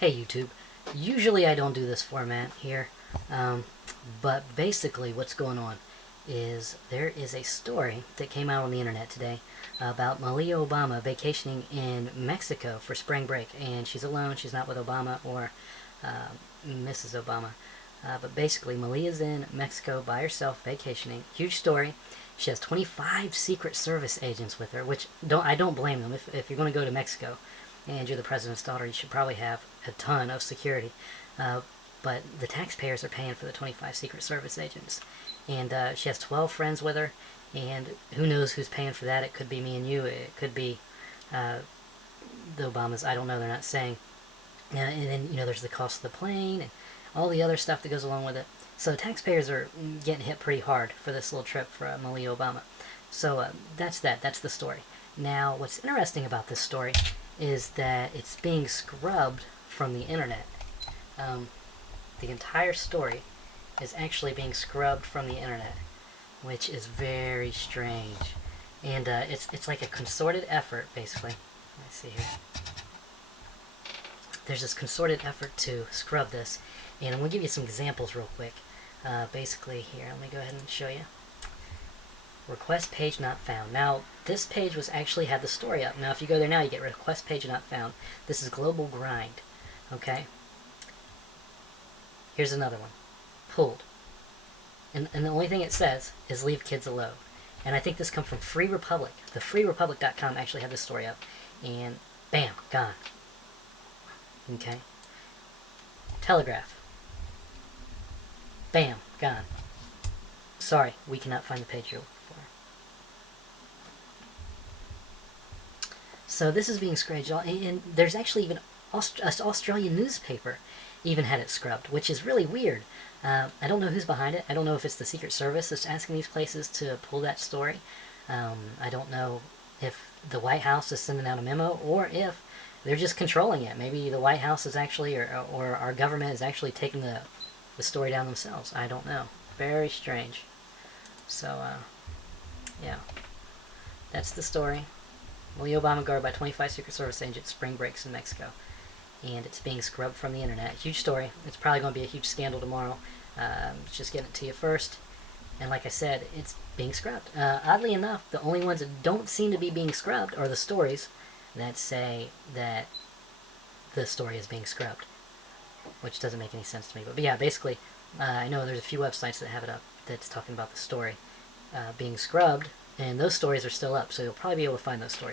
Hey YouTube, usually I don't do this format here, but basically what's going on is there is a story that came out on the internet today about Malia Obama vacationing in Mexico for spring break, and she's alone, she's not with Obama or Mrs. Obama, but basically Malia's in Mexico by herself vacationing. Huge story. She has 25 Secret Service agents with her, which I don't blame them. If you're going to go to Mexico and you're the president's daughter, you should probably have a ton of security. But the taxpayers are paying for the 25 Secret Service agents. And she has 12 friends with her, and who knows who's paying for that. It could be me and you. It could be the Obamas. I don't know. They're not saying. And then, there's the cost of the plane and all the other stuff that goes along with it. So taxpayers are getting hit pretty hard for this little trip for Malia Obama. So that's that. That's the story. Now, what's interesting about this story is that it's being scrubbed from the internet. The entire story is actually being scrubbed from the internet, which is very strange. And it's like a concerted effort, basically. Let's see here. There's this concerted effort to scrub this, and I'm going to give you some examples real quick. Basically here, let me go ahead and show you. Request page not found. Now, this page actually had the story up. Now, if you go there now, you get request page not found. This is Global Grind. Okay? Here's another one. Pulled. And the only thing it says is leave kids alone. And I think this comes from Free Republic. The freerepublic.com actually had this story up. And bam, gone. Okay? Telegraph. Bam, gone. Sorry, we cannot find the page you're looking for. So this is being scrubbed, and there's actually even an Australian newspaper even had it scrubbed, which is really weird. I don't know who's behind it. I don't know if it's the Secret Service that's asking these places to pull that story. I don't know if the White House is sending out a memo or if they're just controlling it. Maybe the White House is actually, or our government is actually taking the story down themselves. I don't know. Very strange. So, yeah. That's the story. Malia Obama guarded by 25 Secret Service agents, spring breaks in Mexico. And it's being scrubbed from the internet. Huge story. It's probably going to be a huge scandal tomorrow. Just getting it to you first. And like I said, it's being scrubbed. Oddly enough, the only ones that don't seem to be being scrubbed are the stories that say that the story is being scrubbed, which doesn't make any sense to me. But yeah, basically, I know there's a few websites that have it up that's talking about the story being scrubbed, and those stories are still up, so you'll probably be able to find those stories.